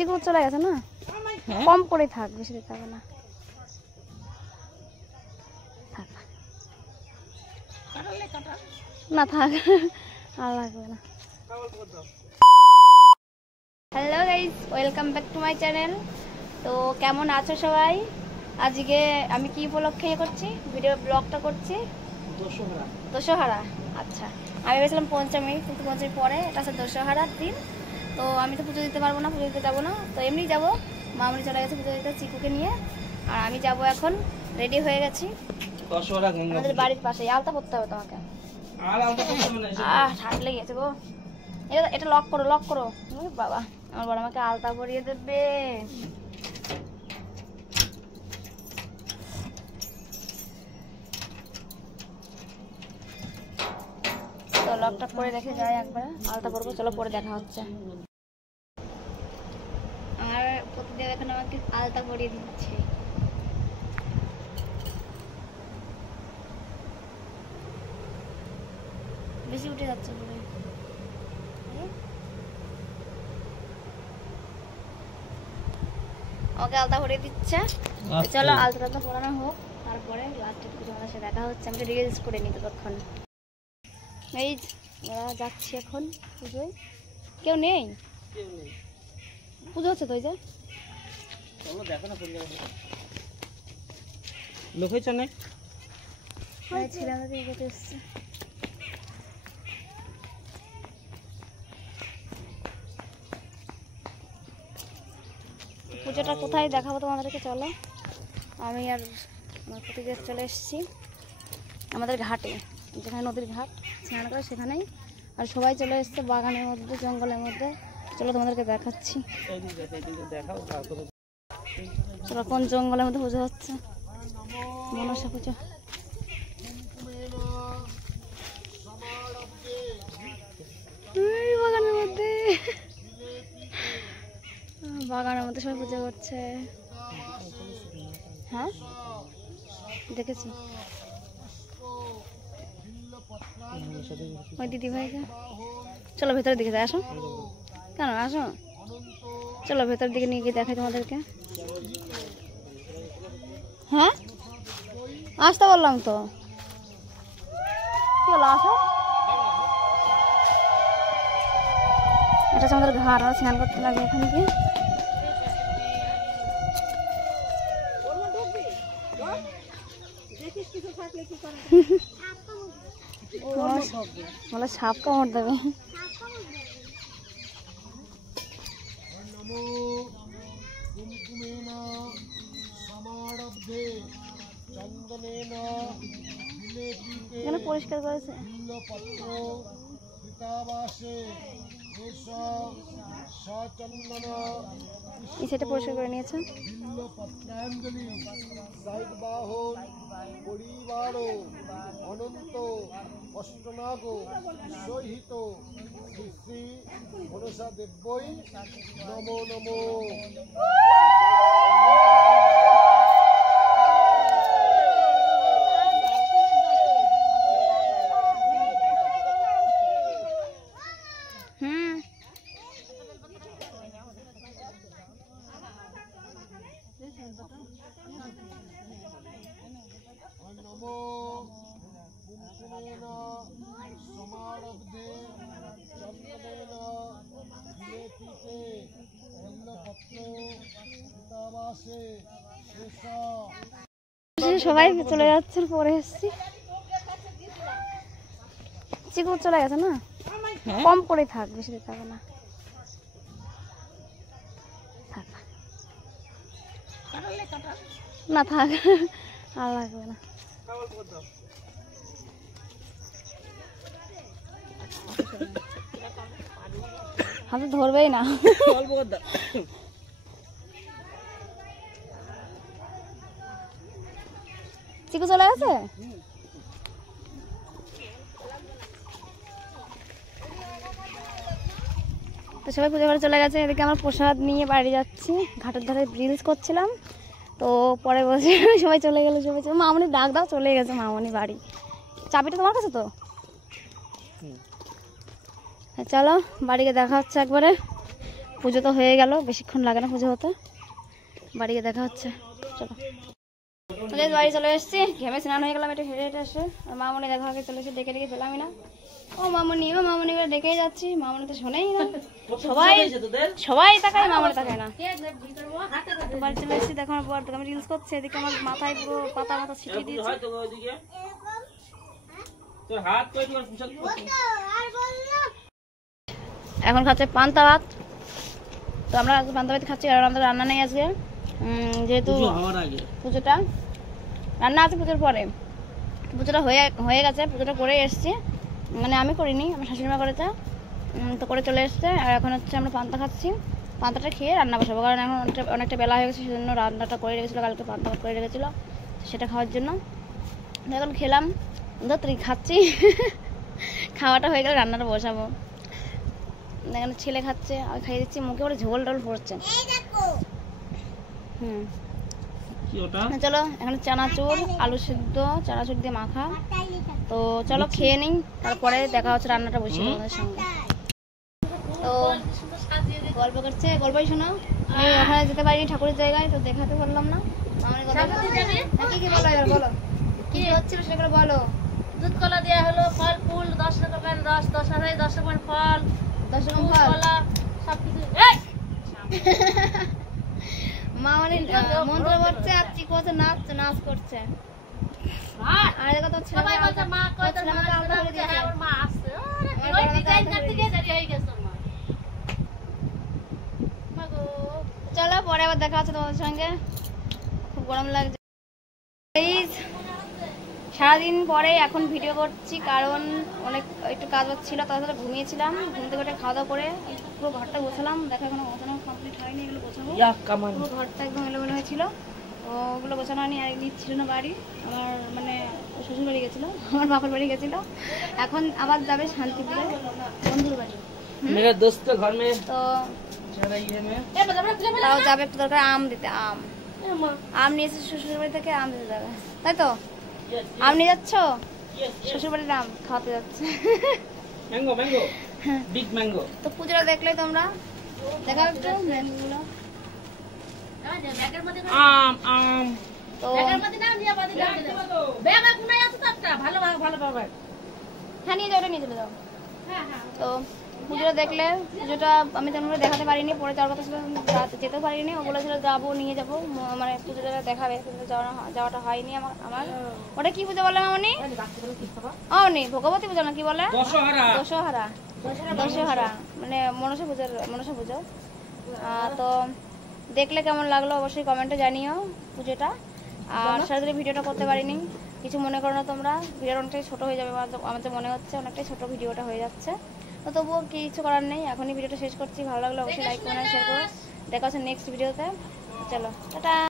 চিকু চলে গেছে না, কম করে থাক, বেশি দিতে হবে না। না থাক, আর লাগবে না। Hello guys, welcome back to my channel. তো কেমন আছো সবাই? আজকে আমি কি উপলক্ষে করছি ভিডিও ব্লগটা করছি? দশহরা। আচ্ছা, আমি ভেবেছিলাম পঞ্চমী, কিন্তু পঞ্চমী পরে, এটা হচ্ছে দশহরার দিন। তো আমি তো পুজো দিতে পারবো না, পুজো দিতে যাবো না, তো এমনি যাবো। মামনি চলে গেছে পুজো দিতে চিকুকে নিয়ে, আর আমি যাব এখন। রেডি হয়ে গেছি, আমাদের বাড়ির পাশে। আলতা পরতে হবে তোমাকে। ঠান্ডা লেগে গেছে গো। এটা লক করো, লক করো। বাবা, আমার বড় আমাকে আলতা পরিয়ে দেবে। তো লকটা করে রেখে যাই একবার, আলতা পরবো। চলো পরে দেখা হচ্ছে। আমার প্রতিদেব এখন আমাকে আলতা পরিয়ে দিচ্ছে। বেশি উঠে যাচ্ছে পুরো। ওকে আলতা পরিয়ে দিচ্ছে। চলো আলতা পরানো হোক, তারপরে লাস্টের কিছু আমাদের সাথে দেখা হচ্ছে। আমি রিলস করে নিই ততক্ষণ। এই ওরা যাচ্ছি এখন পুজোয়। কেউ নেই, পুজো হচ্ছে তো। ওই যে লোক হয়েছে না, পুজোটা কোথায় দেখাবো তোমাদেরকে। চলো, আমি আর আমার প্রতিদেব চলে এসেছি আমাদের ঘাটে, যেখানে নদীর ঘাট, স্নান করে সেখানেই। আর সবাই চলে এসছে বাগানের মধ্যে, জঙ্গলের মধ্যে। চলো তোমাদেরকে দেখাচ্ছি। চলো, কোন জঙ্গলের মধ্যে পুজো হচ্ছে, মনসা পুজো। বাগানের মধ্যে, বাগানের মধ্যে সবাই পুজো করছে। হ্যাঁ দেখেছি ওই দিদি ভাইকে। চলো ভেতরের দিকে যাই, আসো। কেন আসো, চলো ভেতরের দিকে নিয়ে গিয়ে দেখাই তোমাদেরকে। হ্যাঁ আসতে বললাম তো, কি হলো, আসো। এটা হচ্ছে আমাদের ঘাট, আমরা স্নান করতে লাগে এখানে গিয়ে। বলে সাপ কামড় দেবে। এখানে পরিষ্কার করেছে, এই সেটা পরিষ্কার করে নিয়েছে। অনন্ত অষ্টনাগ সহিত শ্রী শ্রী মনসা দেব্যই নমো নমো। সবাই চলে যাচ্ছে, পরে এসছি। চিকু চলে গেছে না, কম করে থাক, বেশি দিতে হবে না। না থাক, আর লাগবে না। হাতে ধরবেই না। চিকু চলে গেছে। তো সবাই পুজো করে চলে গেছে। এদিকে আমরা প্রসাদ নিয়ে বাড়ি যাচ্ছি। ঘাটের ধারে রিলস করছিলাম, তো পরে বসে সবাই চলে গেল। সবাই মামনি ডাক দাও, চলে গেছে মামনি বাড়ি। চাবিটা তোমার কাছে তো? চলো বাড়িকে দেখা হচ্ছে একবারে। পুজো তো হয়ে গেল, বেশিক্ষণ লাগে না পুজো হতে। বাড়ি গিয়ে দেখা হচ্ছে, চলো। বাড়ি চলে এসেছি, ঘেমে স্নান হয়ে গেলাম, একটু হেঁটে হেঁটে এসে। আর মামনি দেখা হয়ে চলে এসে, ডেকে পেলামই না। ও মামনি করে ডেকেই যাচ্ছি, মামনি তো শোনেই না। সবাই তাকায়, মামনি তাকায় না। বাড়ি চলে এসেছি, দেখো আমার বর আমি রিলস করছে, এদিকে আমার মাথায় পুরো পাতা ছিটিয়ে দিয়েছে। এখন খাচ্ছে পান্তা ভাত। তো আমরা পান্তা ভাত খাচ্ছি, আর আমাদের রান্না নেই আজকে, যেহেতু পুজোটা রান্না আছে পুজোর পরে। পুজোটা হয়ে গেছে, পুজোটা করে এসছি, মানে আমি করিনি, আমার শাশুড়িমা করেছে, তো করে চলে এসছে। আর এখন হচ্ছে আমরা পান্তা খাচ্ছি, পান্তাটা খেয়ে রান্না বসাবো, কারণ এখন অনেকটা বেলা হয়ে গেছে, সেজন্য রান্নাটা করে রেখেছিলো, কালকে পান্তা ভাত করে রেখেছিলো, সেটা খাওয়ার জন্য। এখন খেলাম, ধরতে খাচ্ছি। খাওয়াটা হয়ে গেলে রান্নাটা বসাবো। এখানে ছেলে খাচ্ছে, আমি খাইয়ে দিচ্ছি, মুখে ওরা ঝোল টোল পড়ছে। চলো, এখানে চানাচুর, আলু সিদ্ধ, চানাচুর দিয়ে মাখা। তো চলো খেয়ে নিই, তারপরে দেখা হচ্ছে রান্নাটা বসিয়ে তোমাদের সঙ্গে। তো গল্প করছে, গল্পই শোনো। আমি ওখানে যেতে পারিনি ঠাকুরের জায়গায়, তো দেখাতে পারলাম না। কি বলো এবার, বলো কি হচ্ছিল সেটা বলো। দুধ কলা দেওয়া হলো, ফল ফুল 10 রকমের রস, 10 রকমের ফল, 10 রকম কলা সবকিছু। মা মানে মন্ত্র পড়ছে আর চিকু হচ্ছে নাচ করছে। আর দেখো তো সবাই বলছে মা কই, তোর মা আলাদা করে দিয়েছে। হ্যাঁ, ওর মা আসছে। ওই ডিজাইন করতে গিয়ে দেরি হয়ে গেছে মা। মাগো চলো পরে আবার দেখা হচ্ছে তোমাদের সঙ্গে। খুব গরম লাগছে। সারাদিন পরে এখন ভিডিও করছি, কারণ অনেক একটু কাজ ছিল, তাছাড়া ঘুমিয়েছিলাম। ঘুম থেকে উঠে খাওয়া দাওয়া করে পুরো ঘরটা গোছালাম। দেখো এখনো গোছানো কমপ্লিট হয়নি, এগুলো গোছাবো। পুরো ঘরটা একদম এলোমেলো হয়েছিল, তো ওগুলো গোছানো হয়নি। আর একদিন ছিল না বাড়ি, আমার মানে শ্বশুর বাড়ি গেছিলো, আমার বাবার বাড়ি গেছিলো। এখন আবার যাবে শান্তিপুরে বন্ধুর বাড়ি। তো তাও যাবে একটু দরকার আম দিতে। আম নিয়েছে শ্বশুর বাড়ি থেকে, আম দিতে যাবে, তাই তো? আম নিয়ে যাচ্ছ? শ্বশুর বাড়ির আম খাওয়াতে যাচ্ছে। তো পুজোটা দেখলে তোমরা, দেখাও একটু ম্যাঙ্গোগুলো। তো হ্যাঁ নিয়ে যাও, ওটা নিয়ে চলে যাও। তো পুজোটা দেখলে, পুজোটা আমি তেমন দেখাতে পারিনি, পরে যাওয়ার কথা ছিল, যেতেও পারিনি। ও বলেছিল যাবো, নিয়ে যাবো, মানে পুজোটা দেখাবে, কিন্তু যাওয়াটা হয়নি আমার। ওটা কি পুজো বলে মামনি? নি ভগবতী পুজো না কি বলে? দশহারা মানে মনসা পুজো। তো দেখলে কেমন লাগলো অবশ্যই কমেন্টে জানিও পুজোটা। আর সারাদিন ভিডিওটা করতে পারিনি, কিছু মনে করো না তোমরা। ভিডিওটা অনেকটাই ছোটো হয়ে যাবে, আমার তো মনে হচ্ছে অনেকটাই ছোটো ভিডিওটা হয়ে যাচ্ছে। তো তবুও কিছু করার নেই, এখনই ভিডিওটা শেষ করছি। ভালো লাগলো অবশ্যই লাইক করো, শেয়ার করো। দেখা হচ্ছে নেক্সট ভিডিওতে। চলো টাটা।